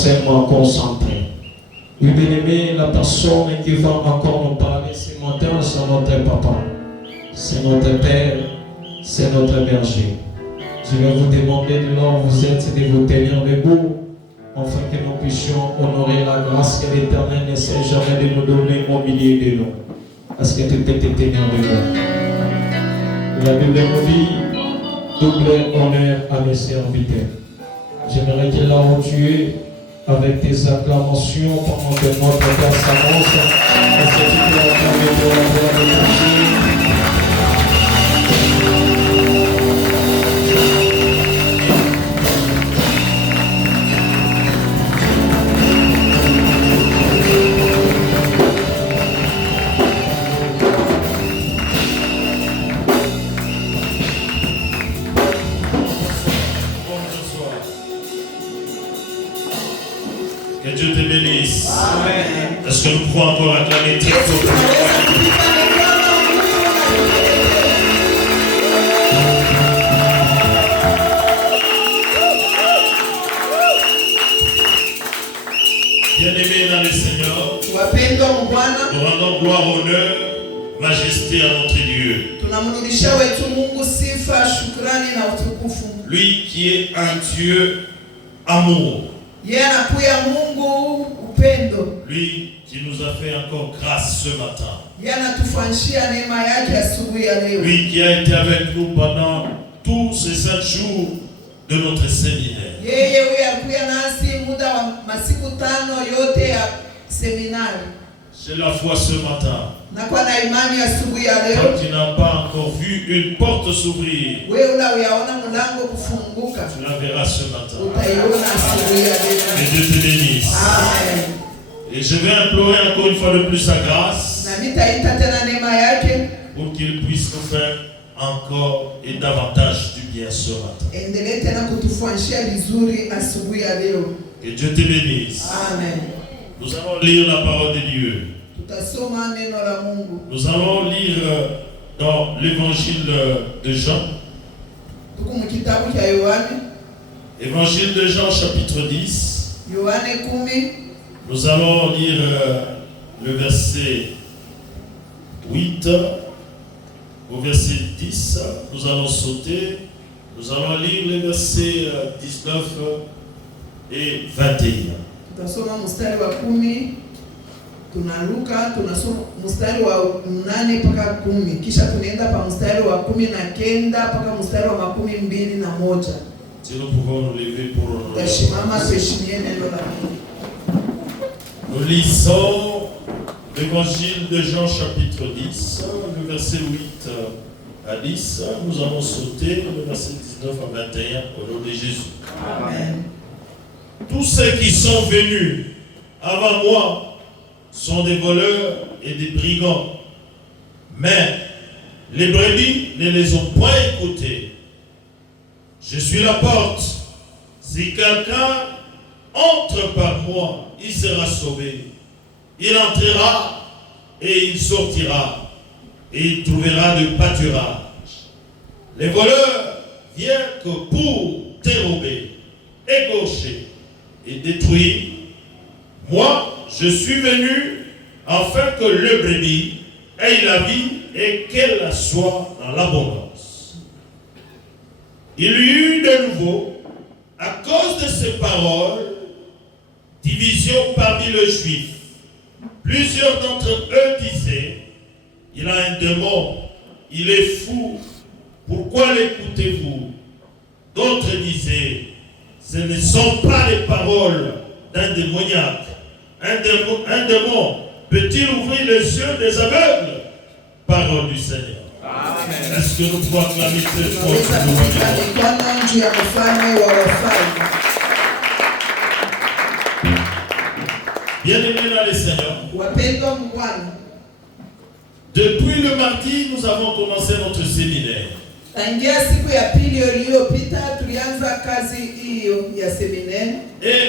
forcément concentré. Oui, bien-aimé, la personne qui va encore nous parler ce matin, c'est notre papa, c'est notre père, c'est notre berger. Je vais vous demander de là où vous êtes de vous tenir debout, afin que nous puissions honorer la grâce que l'Éternel n'essaie jamais de nous donner au milieu de nous. Est-ce que tu peux te tenir debout? La Bible nous dit, double honneur à mes serviteurs. J'aimerais que là où tu es, avec tes acclamations, pendant que notre Père s'avance, est-ce que tu peux acclamer pour la gloire de ton Dieu? Que Dieu te bénisse. Amen. Est-ce que nous pouvons encore acclamer très fort? Bien-aimés dans le Seigneur, nous rendons gloire, honneur, majesté à notre Dieu. Lui qui est un Dieu amour. Lui qui nous a fait encore grâce ce matin. Lui qui a été avec nous pendant tous ces 7 jours de notre séminaire. J'ai la foi ce matin. Quand tu n'as pas encore vu une porte s'ouvrir, tu la verras ce matin. Que Dieu te bénisse. Et je vais implorer encore une fois de plus sa grâce pour qu'il puisse nous faire encore et davantage du bien ce matin. Que Dieu te bénisse. Amen. Nous allons lire la parole de Dieu. Nous allons lire dans l'évangile de Jean. Évangile de Jean chapitre 10. Nous allons lire le verset 8 au verset 10. Nous allons sauter. Nous allons lire les versets 19 et 21. Tutasoma mstari wa 10, tunaruka, tunasoma mstari wa 8 mpaka 10, kisha tunaenda pa mstari wa 19 mpaka mstari wa 21. Si nous pouvons nous lever pour honorer. Nous lisons l'évangile de Jean chapitre 10, le verset 8 à 10. Nous allons sauter le verset 19 à 21 au nom de Jésus. Amen. Tous ceux qui sont venus avant moi sont des voleurs et des brigands. Mais les brebis ne les ont point écoutés. Je suis la porte. Si quelqu'un entre par moi, il sera sauvé. Il entrera et il sortira et il trouvera du pâturage. Les voleurs viennent que pour dérober, égorger et détruire. Moi, je suis venu afin que le brebis ait la vie et qu'elle soit dans l'abondance. Il y eut de nouveau, à cause de ces paroles, division parmi les Juifs. Plusieurs d'entre eux disaient, il a un démon, il est fou, pourquoi l'écoutez-vous? D'autres disaient, ce ne sont pas les paroles d'un démoniaque. Un démon peut-il ouvrir les yeux des aveugles? Parole du Seigneur. Amen. Est-ce que nous pouvons acclamer très fort? Bien-aimés dans le Seigneur, depuis le mardi, nous avons commencé notre séminaire. Et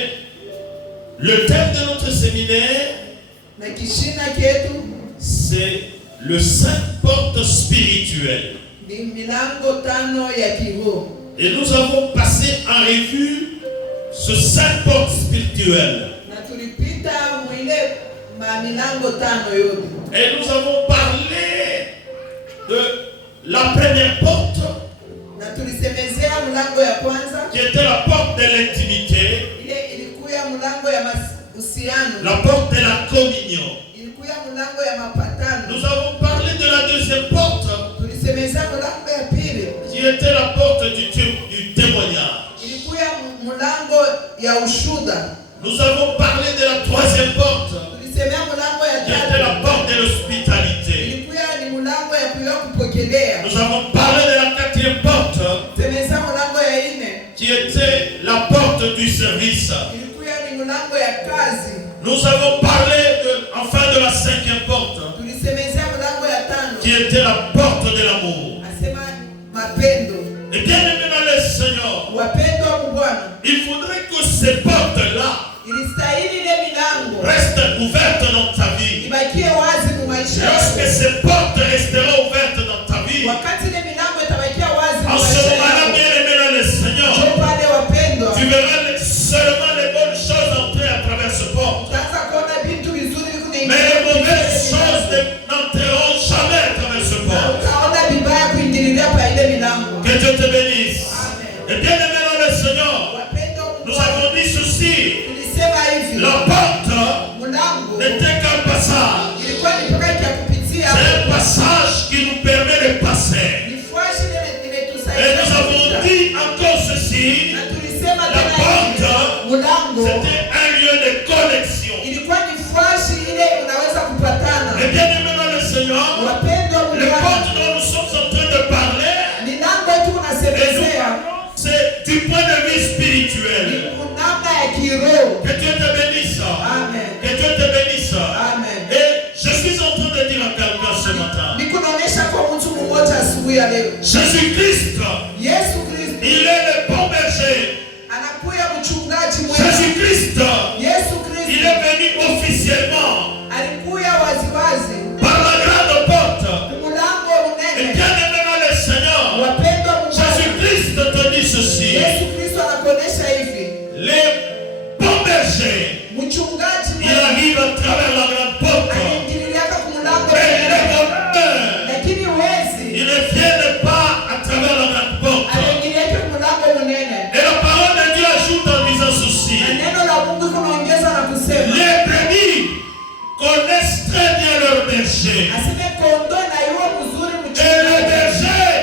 le thème de notre séminaire, c'est le 5 portes spirituelles. Et nous avons passé en revue ce 5 portes spirituelles. Na tulipita mwile milango tano yote. Et nous avons parlé de la première porte, Na tulisemezea mlango ya kwanza, qui était la porte de l'intimité, ile ilikuwa mlango ya mahusiano. la porte de la communion. Ilikuwa mlango ya mapatano. Nous avons parlé de la deuxième porte, Tulisemezea mlango ya pili, qui était la porte du témoignage. ilikuwa mlango ya ushuda. Nous avons parlé de la troisième porte, Tulisemea mlango ya qui était la tatu, porte de l'hospitalité. ilikuwa ni mlango ya kuya kupokelea. Nous avons parlé de la quatrième porte, Semezea mlango ya nne, qui était la porte du service. ilikuwa ni mlango ya kazi. Nous avons parlé enfin de la cinquième porte, Tulisemezea mlango ya tano, qui était la porte de l'amour. asema mapendo. Et bien aimé dans le Seigneur, Wapendwa wa Bwana, il faudrait que ces portes-là ilistahili ile milango restent ouvertes dans ta vie. ibakie wazi mu maisha Lorsque yako. ces portes resteront ouvertes dans ta vie, Wakati ile milango itabakia wazi mu en ce maisha moment-là, yako, bien aimé dans le Seigneur, njoo pale wapendwa, tu verras seulement les bonnes choses entrer à travers ce porte. utaanza kuona vitu vizuri Mais les mauvaises choses n'entreront jamais à travers ce porte. utaona vibaya kuingililia pa ile milango. Que Dieu te bénisse. Amen. Et bien aimé dans le Seigneur, Wapendwa wa nous Bwana, avons dit ceci. tulisema hivi, La porte mlango n'était qu'un passage. ilikuwa ni mpaka ya kupitia, C'est un passage qui nous permet de passer. ni fwashi ile Et imetusaidia nous avons kupita. dit encore ceci. Na tulisema La tena porte, hivi, mlango c'était un lieu de connexion. ilikuwa ni fwashi ile unaweza kupatana. Et bien aimé dans le Seigneur, Wapendwa wa le Bwana, porte dont nous sommes en train de parler, milango tu et nous unasemezea parlons, c'est du point de vue spirituel. ni namna ya kiroho. Que Dieu te bénisse. Amen. Que Dieu te bénisse. Amen. Et je suis en train de dire à quelqu'un ce matin, Niko naonesha kwa mtu mmoja asubuhi ya leo, Jésus-Christ, Yesu Kristo il est le bon berger. anakuya mchungaji mwema. Jésus-Christ, Yesu il Kristo est venu officiellement alikuya waziwazi par la grande porte. mlango Et unene. bien aimé dans le Seigneur, Wapendwa wa Bwana, Jésus-Christ te dit ceci. Yesu Kristo anakuonesha hivi, Les bons bergers, mchungaji il mwema arrive à travers la grande porte. anaingiliaka kumlango Mais les unene, voleurs, lakini wezi ils ne viennent pas à travers la grande porte. anaingiliaka kumlango unene. Et la parole de Dieu ajoute en disant ceci. Na neno la Mungu kunaongeza na kusema, Les brebis connaissent très bien leur berger. aseme kondoo na yuo mzuri Et les mchungaji, bergers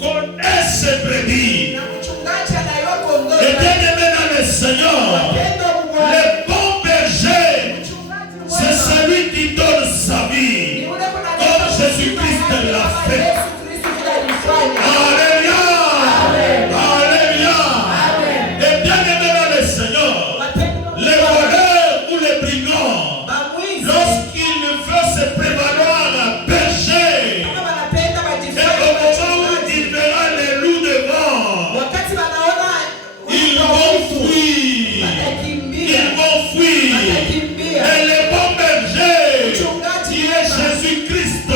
connaissent ces brebis. na mchungaji anayua kondoo Et na bien aimé dans le Seigneur, wapendwa wa Bwana, le bon berger, mchungaji c'est mwema celui qui donne sa ni vie. yule kuna Comme Jésus-Christ l'a fait. Yesu Kristo vile alifanya. Alléluia. Amen. Alléluia. Amen. Et bien aimé dans le Seigneur, Wapendwa wa les Bwana, voleurs ou les brigands, bamwizi lorsqu'ils veulent se prévaloir à berger, kama wanapenda et wajifanye au moment où wachungaji, il verra les loups devant, wakati wanaona ils vont fuir. watakimbia, Ils vont fuir. watakimbia. Et le bon berger, Mchungaji qui est mwema, Jésus-Christ,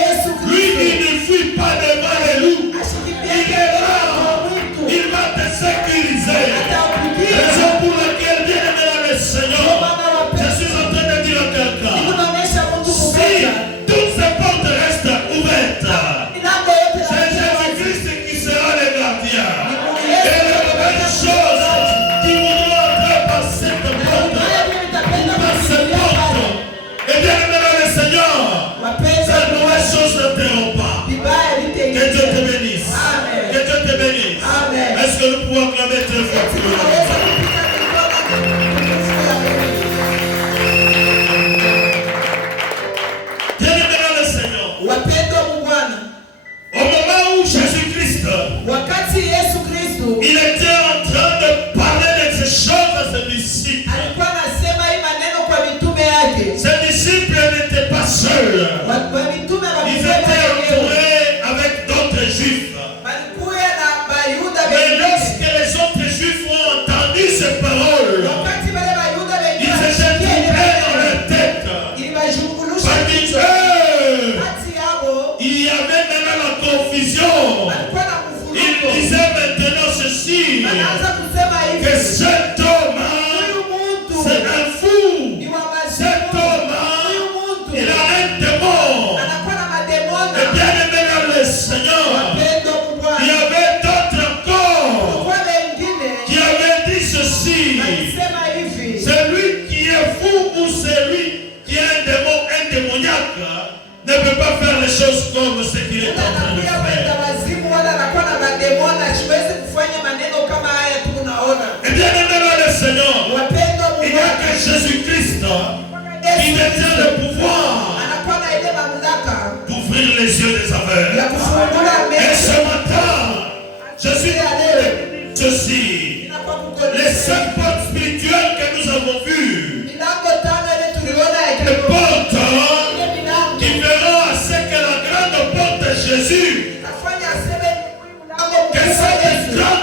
Yesu lui, Kristo, il ne fuit pas devant les loups. ashikimbia Il est là. kwa mwitu, Il va te sécuriser. atakupigia. Raison pour laquelle, bien aimé dans le Seigneur, Bwana je wapendwa, suis en train de dire à quelqu'un, kunaonesha mtu si mmoja, toutes ces portes restent ouvertes, milango yote c'est inakuwa wazi. Jésus-Christ qui sera le gardien. Et les mauvaises choses qui voudront entrer par cette porte, par cette porte, et bien aimé dans le Seigneur, ces mauvaises choses n'entreront pas. Que Dieu te bénisse. Amen. Que Dieu te bénisse. Amen. Est-ce que nous pouvons acclamer très fort pour le Seigneur? Bien aimé dans le Seigneur, Wapendwa wa Bwana, au moment où Jésus-Christ, wakati Yesu Kristo il était en train de parler de ces choses à ses disciples. alikuwa anasema hii maneno kwa mitume yake, Ses disciples n'étaient pas seuls. kwa mitume Ils wakisema étaient wenyewe entourés avec d'autres juifs. walikuwa na Bayuda Mais wengine, lorsque les autres juifs ont entendu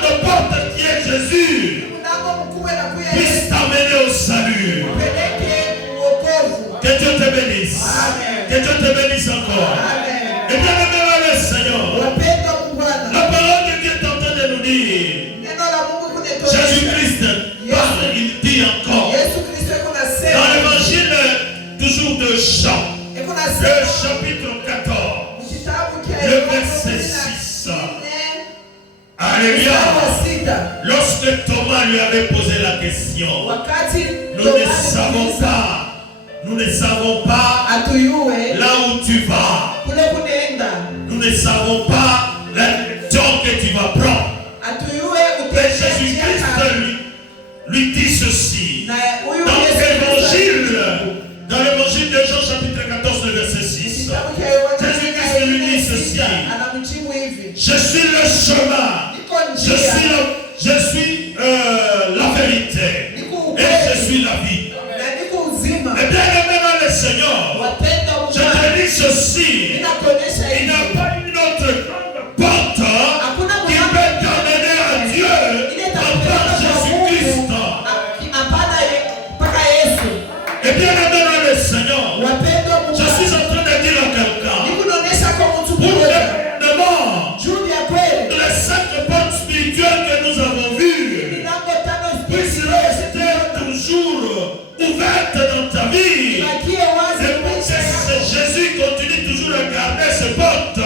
grande porte qui est Jésus puisse t'amener au salut. Que Dieu te bénisse. Que Dieu te bénisse encore. Et bien aimé le Seigneur, la parole de Dieu est en train de nous dire, Jésus-Christ parle, il dit encore, dans l'évangile toujours de Jean, le chapitre 14, le verset 6. Alléluia. Lorsque Thomas lui avait posé la question, nous ne savons pas là où tu vas. Nous ne savons pas la direction que tu vas prendre. Mais Jésus-Christ lui dit ceci. Dans l'évangile de Jean chapitre 14, le verset 6. Jésus-Christ lui dit ceci. Je suis le chemin. Je suis la vérité. Et je suis la vie. Et bien aimé dans le Seigneur, je te dis ceci. Il n'y a pas une autre porte qui peut t'amener à Dieu à part Jésus-Christ. Et bien aimé dans le Seigneur, je suis en train de dire à quelqu'un, pour les 5 portes spirituelles que nous avons vues puissent rester toujours ouvertes dans ta vie. Jésus continue toujours à garder ses portes,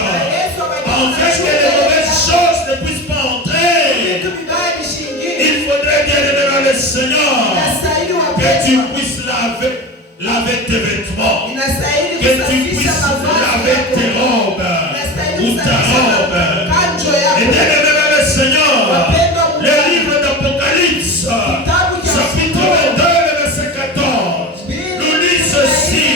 afin que les mauvaises choses ne puissent pas entrer. Il faudrait bien dans le Seigneur que tu puisses laver tes vêtements, que tu puisses laver tes robes ou ta robe. Et bien dans le Seigneur, le livre d'Apocalypse, chapitre 22, verset 14, nous lit ceci.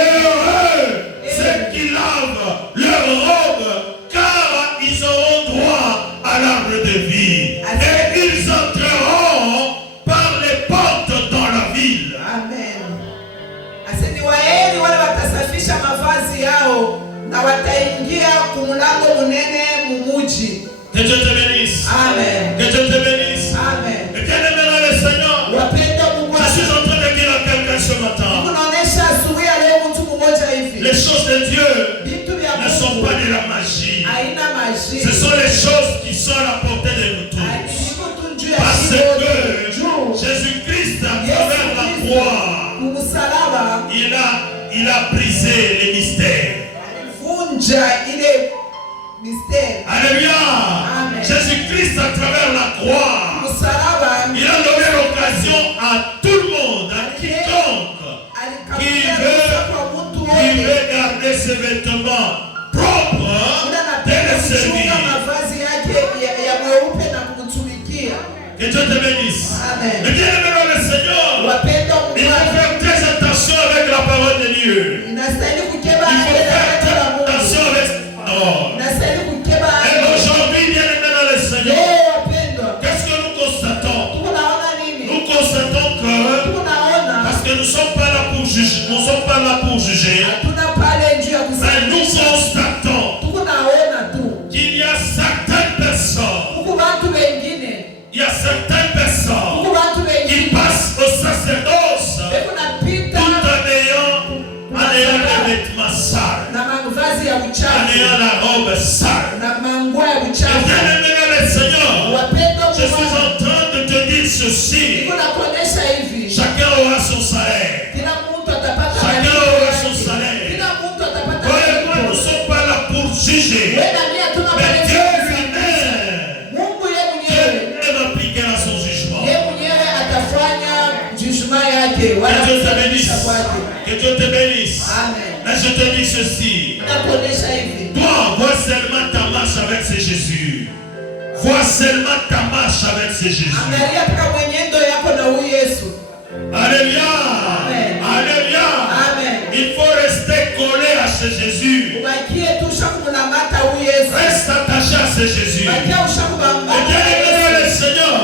Heureux ceux qui lavent leur robe, car ils auront droit à l'arbre de vie. Et ils entreront par les portes dans la ville. Amen. Aseni waeni wale watasafisha mavazi yao na wataingia kumlango munene mumuji. Que Dieu te bénisse. Amen. Que Dieu te bénisse. Amen. Et bien aimé dans le Seigneur, je suis en train de dire à quelqu'un ce matin, les choses de Dieu ne sont pas de la magie. Ce sont les choses qui sont à la portée de nous tous. Parce que Jésus-Christ, à travers la croix, il a brisé les mystères. Alléluia. Jésus-Christ, à travers la croix, il a donné l'occasion à tout le monde, à quiconque qui veut garder ses vêtements propres, de les servir. Que Dieu te bénisse. Mais bien aimé dans le Seigneur, il faut faire très attention avec la parole de Dieu. Il faut faire très attention avec sa parole. Et aujourd'hui, bien aimé dans le Seigneur, qu'est-ce que nous constatons? Nous constatons que, parce que nous ne sommes pas là pour juger, mais nous constatons qu'il y a certaines personnes, qui passent au sacerdoce tout en ayant les vêtements sales, en ayant la robe sale. Et bien aimé dans le Seigneur, je suis en train de te dire ceci. Chacun aura son salaire. Chacun aura son salaire. Toi et moi, nous ne sommes pas là pour juger. Mais Dieu lui-même appliquera son jugement. Que Dieu te bénisse. Que Dieu te bénisse. Mais je te dis ceci. Toi, vois seulement ta marche avec ce Jésus. Vois seulement ta marche avec ce Jésus. Alléluia. Alléluia. Il faut rester collé à ce Jésus. Reste attaché à ce Jésus. Et bien aimé le Seigneur,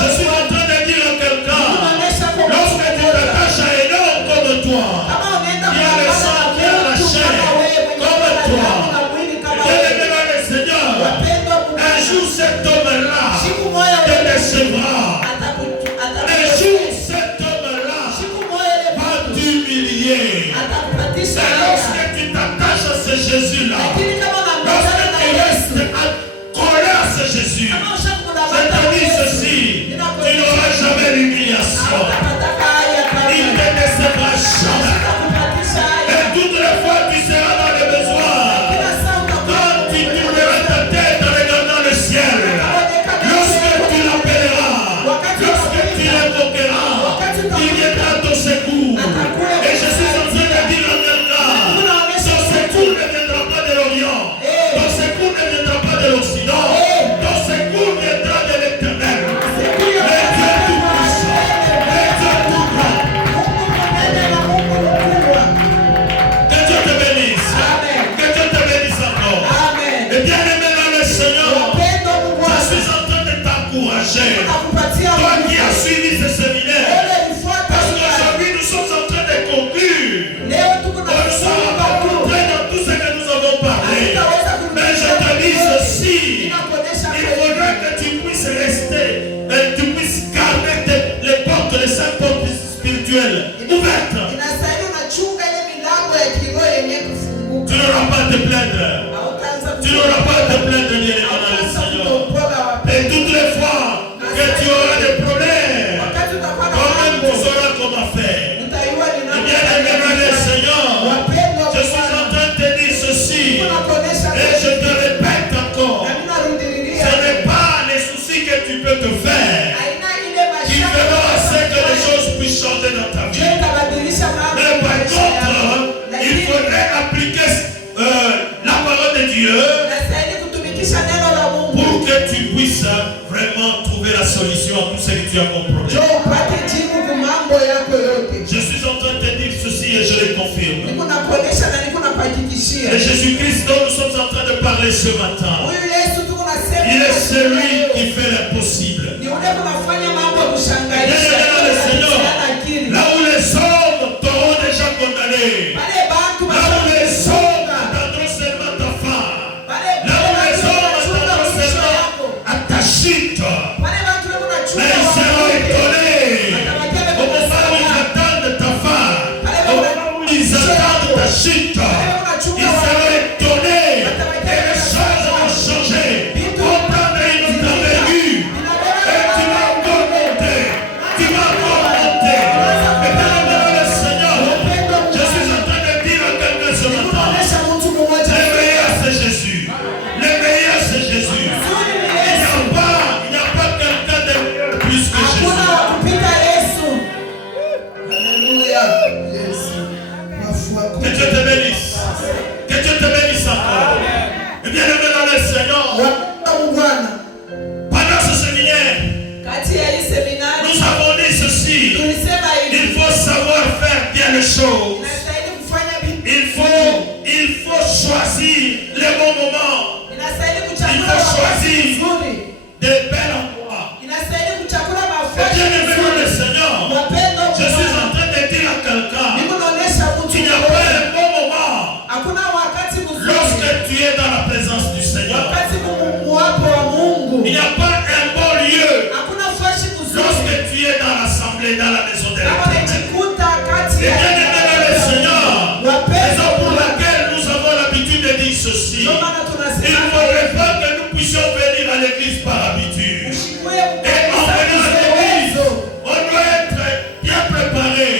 je suis en train de dire à quelqu'un, lorsque tu t'attaches à un homme comme toi, qui a le sang, qui a la chair comme toi, et bien aimé le Seigneur, un jour cet homme-là ce Jésus-là, Lakini kama lorsque unamtazama na tu Yesu, restes collé à ce Jésus, kama je ushakukamata te dis Yesu, ceci, tu ninakuonyesha n'auras jamais l'humiliation. hautapataka haya Il kamwe. ne décevra jamais. Hutakupatisha haya. Et toutes les fois tu seras dans le besoin, Kila saa utakuwa quand tu tourneras ta tête en regardant le ciel, lorsque tu l'appelleras, lorsque tu l'invoqueras, il viendra à ton secours. Et je suis en train de dire en même temps, ton secours ne viendra pas de l'Orient, ton secours ne viendra pas de l'Occident, ton secours viendra de l'Éternel. Mais Dieu tout-puissant, mais Dieu tout-grand. Que Dieu te bénisse. Que Dieu te bénisse encore. Et bien aimé dans le Seigneur, je suis en train de t'encourager. Toi qui as suivi ce séminaire, parce qu'aujourd'hui nous sommes en train de conclure. On ne sera pas compris dans tout ce que nous avons parlé. Mais je te dis ceci, il faudrait que tu puisses rester, et tu puisses garder les portes, les 5 portes spirituelles ouvertes. Tu n'auras pas à te plaindre. Tu n'auras pas à te plaindre, bien-aimé dans le Seigneur. Et toutes les fois que tu auras des problèmes, toi-même tu sauras comment faire. Et bien-aimé dans le Seigneur, je suis en train de te dire ceci, et je te répète encore, ce n'est pas les soucis que tu peux te faire qui feront à ce que les choses puissent changer dans ta vie. Mais par contre, il faudrait appliquer la parole de Dieu pour que tu puisses vraiment trouver la solution à tout ce que tu as comme problème. Je suis en train de te dire ceci et je le confirme. Et Jésus-Christ dont nous sommes en train de parler ce matin, il est celui qui fait l'impossible. Là où les hommes t'auront déjà condamné, là où les hommes attendront seulement ta femme, là où les hommes attendront seulement à ta chute, mais ils seront étonnés au moment où ils attendent ta femme, au moment où ils attendent ta chute, ils seront étonnés et les choses vont changer. Comprendre une autre envergure. Et tu vas encore monter. Tu vas encore monter. Et bien aimé le Seigneur, je suis en train de dire à quelqu'un ce matin, le meilleur c'est Jésus. Le meilleur c'est Jésus. Il n'y a pas quelqu'un de meilleur plus que Jésus. Que Dieu te bénisse. Que Dieu te bénisse encore. Et bien aimé dans le Seigneur, pendant ce séminaire, nous avons dit ceci. Il faut savoir faire bien les choses. Il faut choisir les bons moments. Il faut choisir des belles endroits. Et bien aimé dans le Seigneur, je suis en train de dire à quelqu'un, il n'y a pas un bon moment lorsque tu es dans la présence du Seigneur. Il n'y a pas un bon lieu lorsque tu es dans l'assemblée, dans la maison de l'Éternel. Et bien aimé dans le Seigneur, raison pour laquelle nous avons l'habitude de dire ceci. Il ne faudrait pas que nous puissions venir à l'église par habitude. Et en venant à l'église, on doit être bien préparé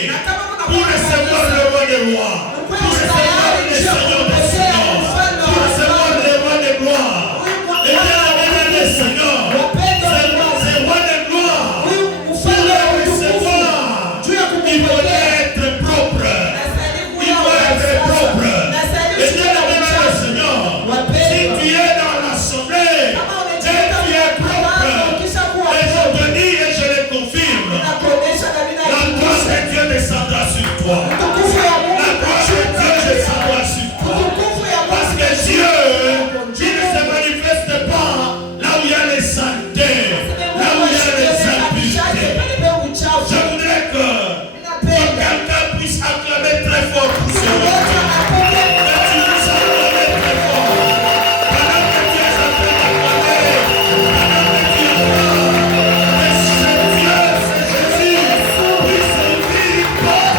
pour recevoir le roi des rois, pour recevoir le Seigneur des seigneurs, pour recevoir le roi des gloires. Et bien aimé le Seigneur, c'est roi des gloires. Pour le recevoir, il faut être propre. Il faut être propre. Et bien aimé le Seigneur, si tu es dans l'assemblée, et tu es propre, et je te dis et je le confirme, la grâce de Dieu descendra sur toi. La grâce de Dieu descendra sur toi. Parce que Dieu, il ne se manifeste pas là où il y a les saletés, là où il y a les impuretés. Je voudrais que quelqu'un puisse acclamer très fort pour ce roi. Que tu puisses acclamer très fort. Pendant que tu es en train d'acclamer, pendant que tu es là, que ce Dieu, c'est Jésus, puisse ouvrir une porte.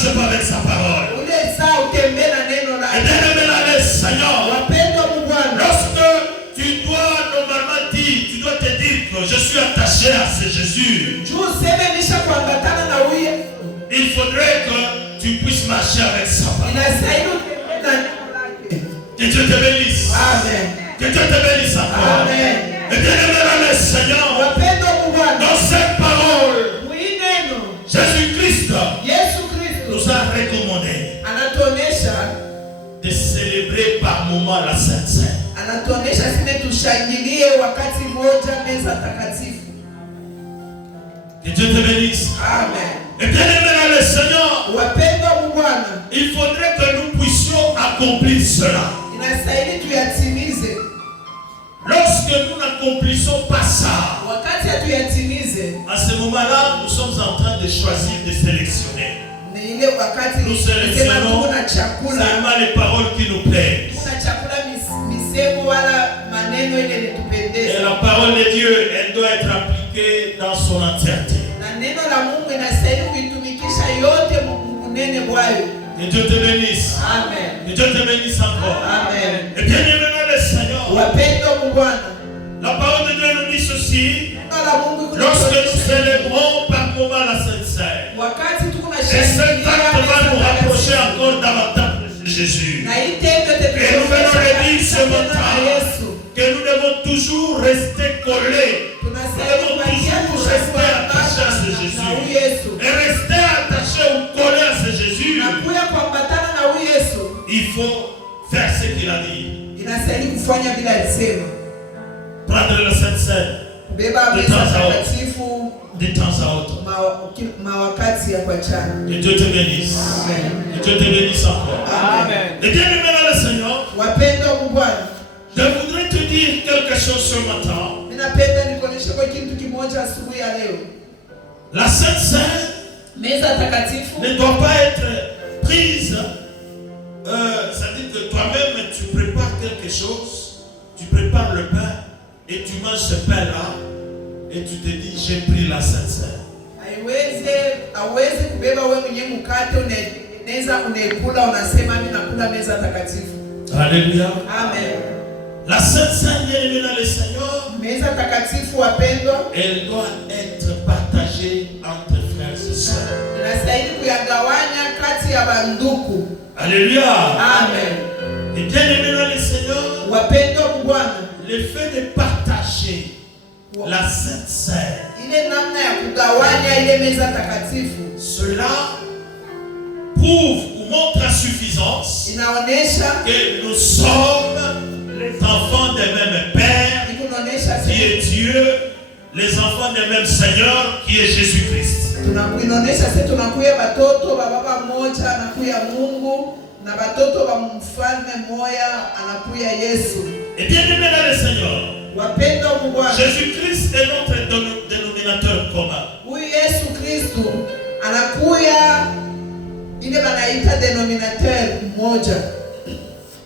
marche pas avec sa parole. Et bien-aimé dans le Seigneur, lorsque tu dois normalement dire, tu dois te dire que je suis attaché à ce Jésus, il faudrait que tu puisses marcher avec sa parole. Que Dieu te bénisse. Amen. Que Dieu te bénisse encore. Amen. Et bien-aimé dans le Seigneur, dans cette parole, Jésus-Christ nous a recommandé de célébrer par moment la Sainte Seine. Que Dieu te bénisse. Amen. Et bien-aimé dans le Seigneur, il faudrait que nous puissions accomplir cela. Lorsque nous n'accomplissons pas ça, à ce moment-là, nous sommes en train de choisir, de sélectionner. Nous sélectionnons seulement les paroles qui nous plaisent. Et la parole de Dieu, elle doit être appliquée dans son entièreté. Que Dieu te bénisse. Amen. Que Dieu te bénisse encore. Amen. Et bien aimé dans le Seigneur, la parole de Dieu nous dit ceci. Lorsque nous célébrons par moment la Sainte Seine, et cet acte va nous rapprocher encore davantage de Jésus. Et nous venons de dire ce matin que nous devons toujours rester collés. Nous devons toujours rester attachés à ce Jésus. Et rester attachés ou collés à ce Jésus, il faut faire ce qu'il a dit. Prendre la Sainte Seine de temps à autre. Que Dieu te bénisse. Que Dieu te bénisse encore. Amen. Et bien aimé dans le Seigneur, je voudrais te dire quelque chose ce matin. La Sainte Seine ne doit pas être prise. Ça dit que toi-même tu prépares quelque chose, tu prépares le pain et tu manges ce pain-là et tu te dis j'ai pris la Sainte Seine. Alléluia. Amen. La Sainte Seine, bien-aimée dans le Seigneur, elle doit être partagée entre frères et sœurs. Alléluia. Amen. Et bien-aimé dans le Seigneur, le fait de partager la Sainte Seine, cela prouve ou montre à suffisance que nous sommes les enfants des mêmes Pères, qui est Dieu, les enfants des mêmes Seigneur, qui est Jésus-Christ. Et bien aimé dans le Seigneur, Jésus-Christ est notre dénominateur commun.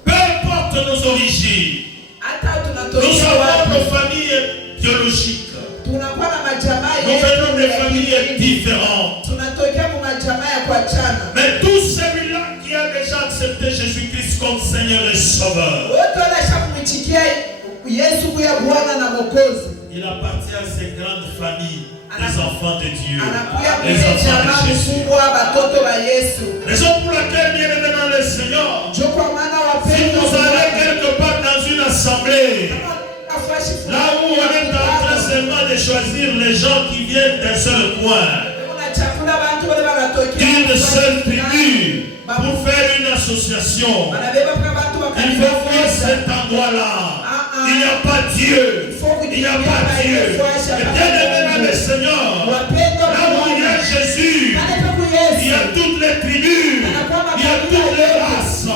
Peu importe nos origines, nous avons nos familles biologiques. Nous venons de familles différentes. Mais tout celui-là qui a déjà accepté Jésus-Christ comme Seigneur et Sauveur, il appartient à ces grandes familles, les enfants de Dieu, les enfants de Jésus. Raison pour laquelle, bien aimé dans le Seigneur, si vous allez quelque part dans une assemblée, là où on est en train seulement de choisir les gens qui viennent d'un seul coin, d'une seule tribu, pour faire une association, il faut voir cet endroit-là. Il n'y a pas Dieu. Il n'y a pas Dieu. Et bien aimé dans le Seigneur, là où il y a Jésus, il y a toutes les tribus, il y a toutes les races.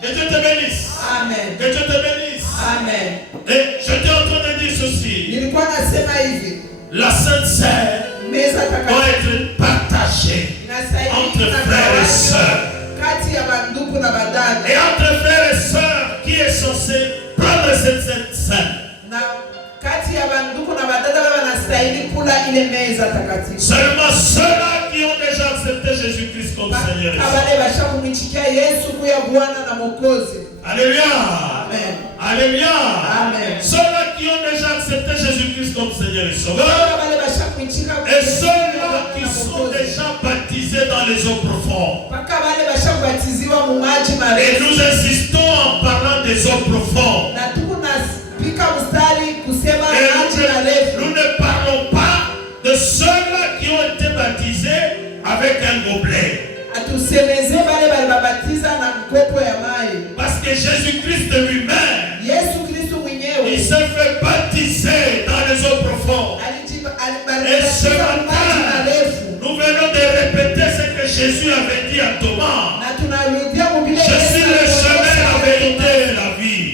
Que Dieu te bénisse. Amen. Que Dieu te bénisse. Amen. Et je t'ai en train de dire ceci. La Sainte Seine doit être partagée entre frères et sœurs. Et entre frères et sœurs, qui est censé prendre cette Sainte Seine? Seulement ceux-là ya Bwana na Mwokozi. Alléluia. Amen. Alléluia. Amen. Ceux-là qui ont déjà accepté Jésus-Christ comme Seigneur et Sauveur, et ceux-là qui sont déjà baptisés dans les eaux profondes. Et nous insistons en parlant des eaux profondes. Et nous ne parlons pas de ceux-là qui ont été baptisés avec un gobelet. Parce que Jésus-Christ lui-même, il se fait baptiser dans les eaux profondes. Et ce matin, nous venons de répéter ce que Jésus avait dit à Thomas. Je suis le chemin, la vérité et la vie.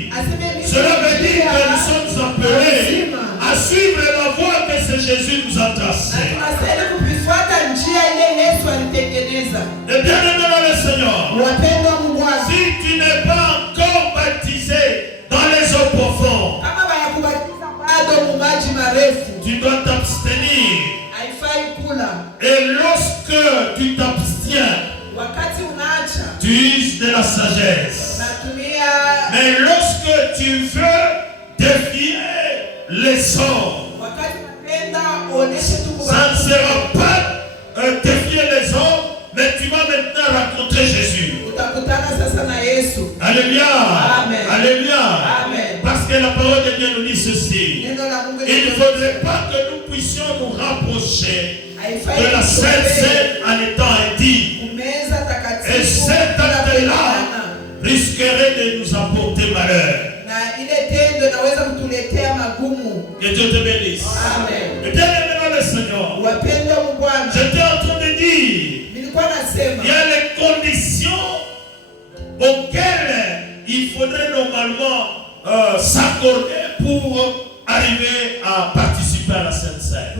Cela veut dire que nous sommes appelés à suivre la voie que ce Jésus nous a tracée. Et bien aimé dans le Seigneur, si tu n'es pas encore baptisé dans les eaux profondes, tu dois t'abstenir. Et lorsque tu t'abstiens, tu uses de la sagesse. Mais lorsque tu veux défier les hommes, ça ne sera pas défier les hommes, mais tu vas maintenant rencontrer Jésus. Alléluia. Amen. Alléluia. Amen. Parce que la parole de Dieu nous dit ceci. Il ne faudrait pas que nous puissions nous rapprocher de la Sainte Seine en étant indigne. Et cet acte-là risquerait de nous apporter malheur. Que Dieu te bénisse. Amen. Et bien aimé dans le Seigneur, j'étais en train de dire, il y a les conditions auxquelles il faudrait normalement s'accorder pour arriver à participer à la Sainte Seine.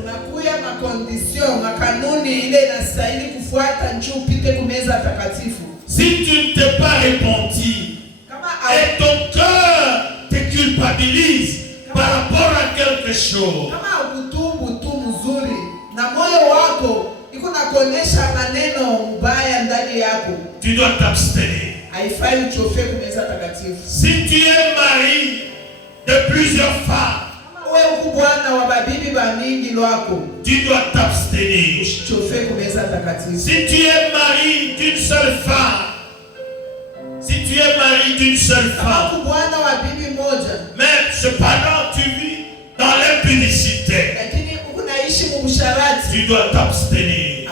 Si tu ne t'es pas repenti et ton cœur te culpabilise par rapport à quelque chose, tu dois t'abstenir. Si tu es mari de plusieurs femmes, tu dois t'abstenir. Si tu es mari d'une seule femme, mais cependant tu vis dans l'impudicité, tu dois t'abstenir.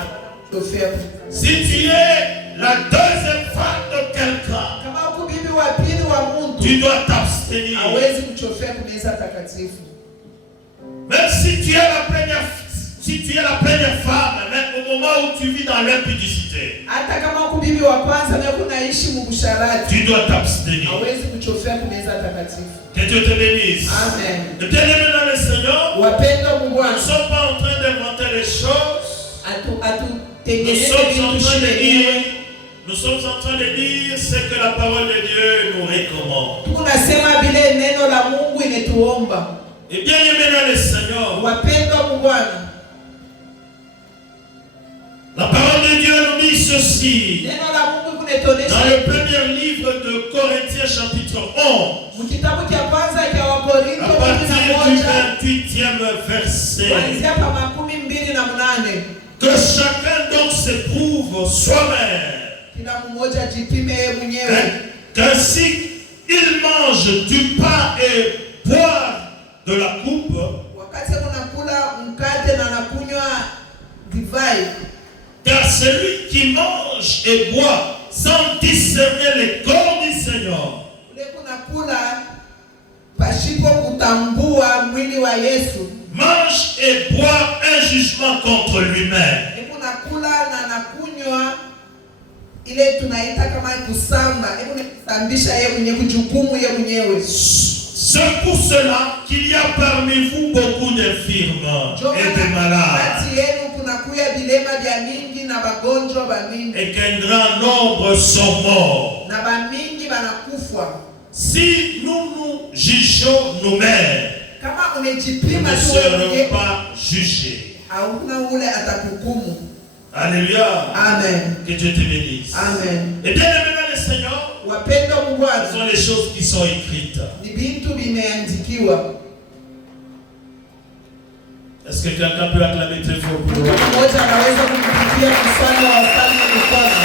Si tu es la deuxième femme de quelqu'un, tu dois t'abstenir. Même si tu es la première femme, mais au moment où tu vis dans l'impudicité, tu dois t'abstenir. Que Dieu te bénisse. Amen. Et bien aimé dans le Seigneur, nous ne sommes pas en train d'inventer les choses. Nous sommes en train de dire ce que la parole de Dieu nous recommande. Et bien aimé dans le Seigneur, la parole de Dieu nous dit ceci. Dans le premier livre de Corinthiens chapitre 11, à partir du 28e verset, que chacun donc s'éprouve soi-même, qu'ainsi il mange du pain et boire de la coupe, car celui qui mange et boit sans discerner les corps du Seigneur mange et boit un jugement contre lui-même. C'est pour cela qu'il y a parmi vous beaucoup d'infirmes et de malades, et qu'un grand nombre sont morts. Si nous nous jugeons nous-mêmes, nous ne serons pas jugés. Alléluia. Amen. Que Dieu te bénisse. Amen. Et bien aimé le Seigneur, Wapendwa ce Bwana, sont les choses qui sont écrites. ni bintu vimeandikiwa. Est-ce que quelqu'un peut acclamer très fort pour le roi? Mmoja anaweza kumpigia mfalme wa wafalme mikono.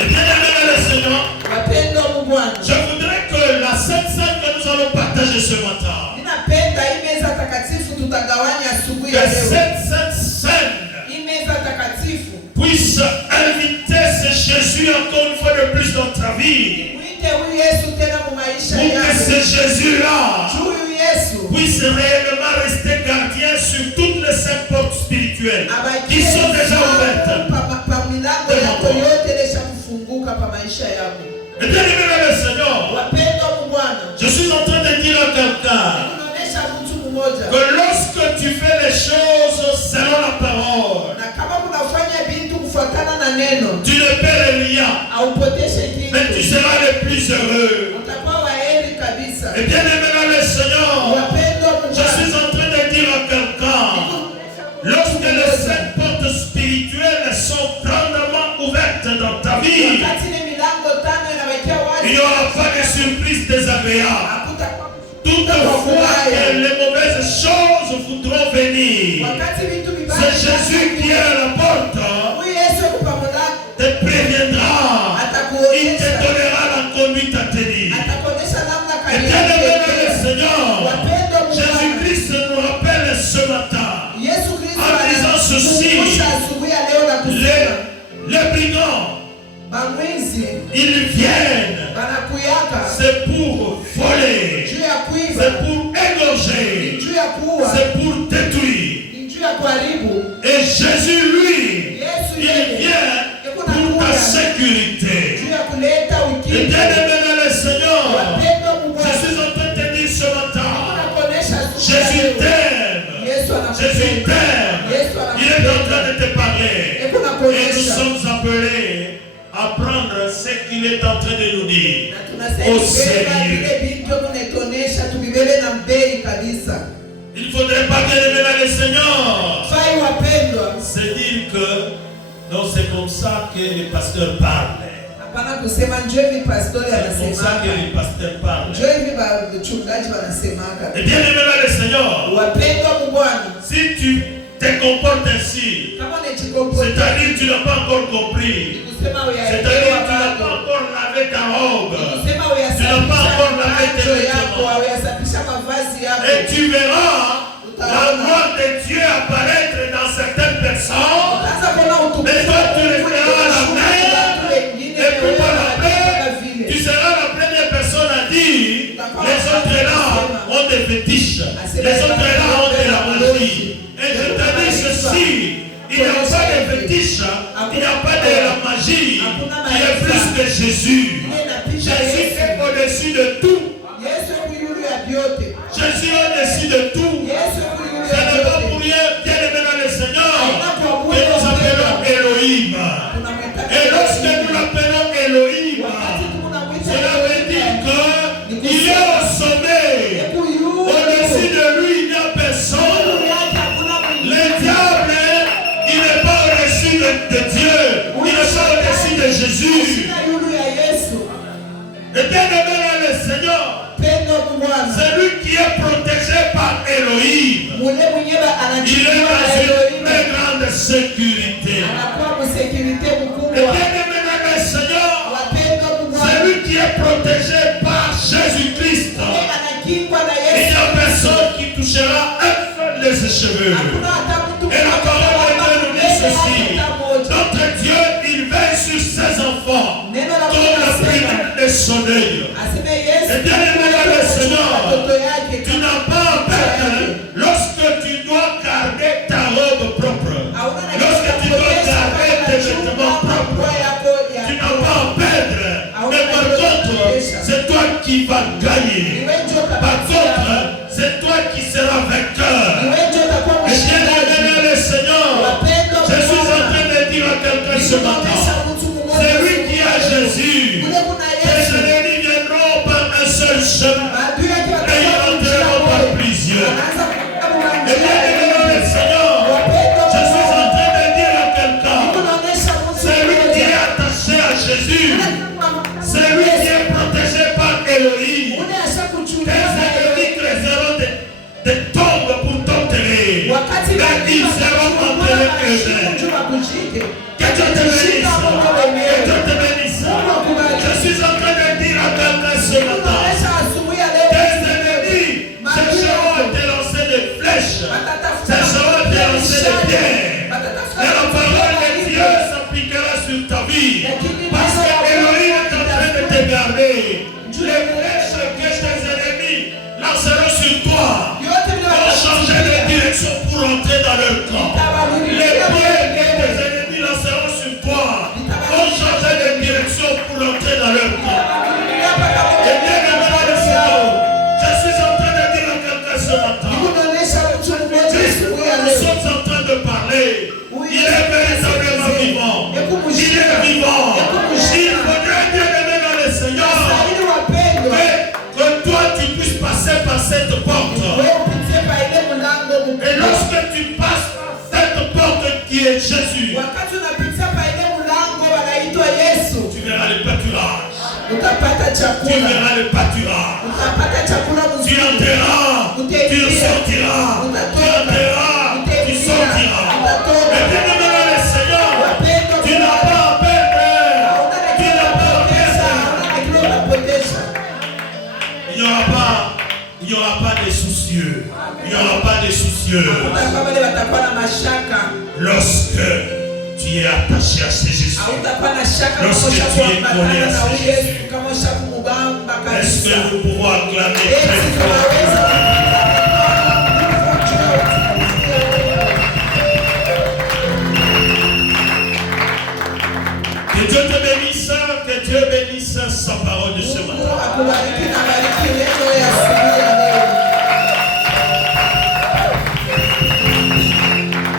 Et bien aimé dans le Seigneur, Wapendwa Bwana, je voudrais que la Sainte Seine que nous allons partager ce matin, ninapenda hii meza takatifu tutagawanya asubuhi ya que leo. cette Sainte Seine Hii meza takatifu puisse inviter ce Jésus encore une fois de plus dans ta vie. mwite huyu Yesu tena mu maisha Pour que ce yako. Jésus-là Huyu Yesu puisse réellement rester gardien sur toutes les 5 portes spirituelles qui sont déjà ouvertes. pa milango yako yote lesha kufunguka pa maisha yako. Et bien aimé dans le Seigneur, Wapendwa Bwana, je suis en train de dire à quelqu'un unaonesha mtu mmoja que lorsque tu fais les choses selon la parole, na kama unafanya vitu kufuatana na neno tu ne perds rien, haupoteshe mais tu kitu, seras le plus heureux. utakuwa waheri kabisa. Et bien aimé dans le Seigneur, Wapendwa je Bwana, suis en train de dire à quelqu'un, lorsque les 5 portes spirituelles sont grandement ouvertes dans ta vie, wakati ile milango tano inawekea il wazi, n'y aura pas de surprise désagréable. hakutakuwa Toutefois que les mauvaises choses voudront venir, wakati vitu vibaya. c'est Jésus qui est à la porte, Huyu Yesu kwa mlango te préviendra, il te atakuonyesha, donnera la conduite à tenir. atakuonyesha namna Et bien aimé kani. le Seigneur, Wapendwa Bwana, Jésus-Christ nous rappelle ce matin, Yesu Kristo en disant ceci, anakukumbusha asubuhi ya leo na kusema les brigands, bamwizi ils viennent, banakuyaka c'est pour voler, juu ya kuiba, c'est pour égorger, juu ya kuua, c'est pour détruire. ni juu ya kuharibu. Et Jésus, lui, Yesu il yeye vient yuko pour ta nakuja sécurité. juu ya kuleta Et ukimwi. bien aimé dans le Seigneur, Wapendwa je Bwana, suis en train de te dire ce matin, nakuonesha asubuhi ya Jésus leo. t'aime, Yesu Jésus anakupenda. t'aime, Yesu il est en train anakupenda. de te parler. Yuko Et nous nakuonesha. sommes appelés à prendre ce qu'il est en train de nous dire. Na tunasema Au kubeba sérieux. vile vitu kunatuonesha tubibebe na mbei kabisa. Il ne faudrait pas bien aimer dans le Seigneur. Fai wapendwa, C'est dire que non, c'est comme ça que les pasteurs parlent. hapana kusema njoo hivi pastori C'est comme ça que anasemaka, les pasteurs parlent. njoo hivi wachungaji wanasemaka. Et bien aimé dans le Seigneur, Wapendwa Bwana, si tu te comportes ainsi, kama unajikomporta c'est-à-dire tu n'as pas encore compris, kusema c'est-à-dire uyaelewa tu n'as pas bado, encore lavé ta robe, kusema tu n'as pas encore lavé uyasafisha tes macho yako, vêtements, uyasafisha mavazi yako, et tu verras la gloire de Dieu apparaître dans certaines personnes. utaanza kuona utukufu Mais toi, tu wa Mungu resteras la ukishuka main, watu wengine, et puis par wewe après, unataka vile. tu seras la première personne à dire les autres là ont des fétiches, les autres là ont de la magie. Et je te dis ceci, il n'y a pas de fétiche, il n'y a pas de la magie qui est plus que Jésus. Jésus est au-dessus de tout. Yesu yuko yule ya vyote. Jésus est au-dessus de tout. Yesu yuko yule Ce ya n'est pas vyote. pour rien, bien aimé dans le Seigneur, que nous appelons Elohim. Et lorsque nous l'appelons Elohim, cela veut dire qu'il est au sommet. Au-dessus de lui, il n'y a personne. Le diable, il n'est pas au-dessus de Dieu. Il n'est pas au-dessus de Jésus. Et bien aimé dans le Seigneur, celui qui est protégé par Elohim, il est dans une très grande sécurité. Et bien aimé dans le Seigneur, celui qui est protégé par Jésus-Christ, il n'y a personne qui touchera un seul de ses cheveux. Et la parole de Dieu nous dit ceci: notre Dieu, il veille sur ses enfants comme la brillante de son œil. Et bien aimé dans le Seigneur, tu n'as pas à perdre lorsque tu dois garder ta robe propre, lorsque tu Que Dieu te bénisse. Que Dieu te bénisse. Je suis en train de dire à quelqu'un ce matin, tes ennemis chercheront à te lancer des flèches, chercheront à te lancer des pierres. Et la parole de Dieu s'appliquera sur ta vie. Parce que Elohim est en train de te garder. Les flèches que tes ennemis lanceront sur toi vont changer de direction pour entrer dans leur camp. Les pierres que tes ennemis lanceront sur toi vont changer de direction pour entrer dans leur camp. Et bien aimé le Seigneur, je suis en train de dire à quelqu'un ce matin, nous sommes en train de parler. Il est véritablement vivant. Il est vivant. Il faudrait bien aimer dans le Seigneur que toi tu puisses passer par cette porte. Et lorsque tu passes par cette porte qui est Jésus, tu verras le pâturage. Tu verras le pâturage. Tu entreras, tu sortiras. Tu entreras, tu sortiras. Mais bien aimé dans le Seigneur, tu n'as pas à perdre. Tu n'as pas à perdre. Il n'y aura pas de soucieux. Il n'y aura pas de soucieux. Lorsque tu es attaché à ces Jésus, lorsque tu es collé à ces Jésus, est-ce que nous pouvons acclamer très fort? Que Dieu te bénisse, que Dieu bénisse sa parole de ce matin.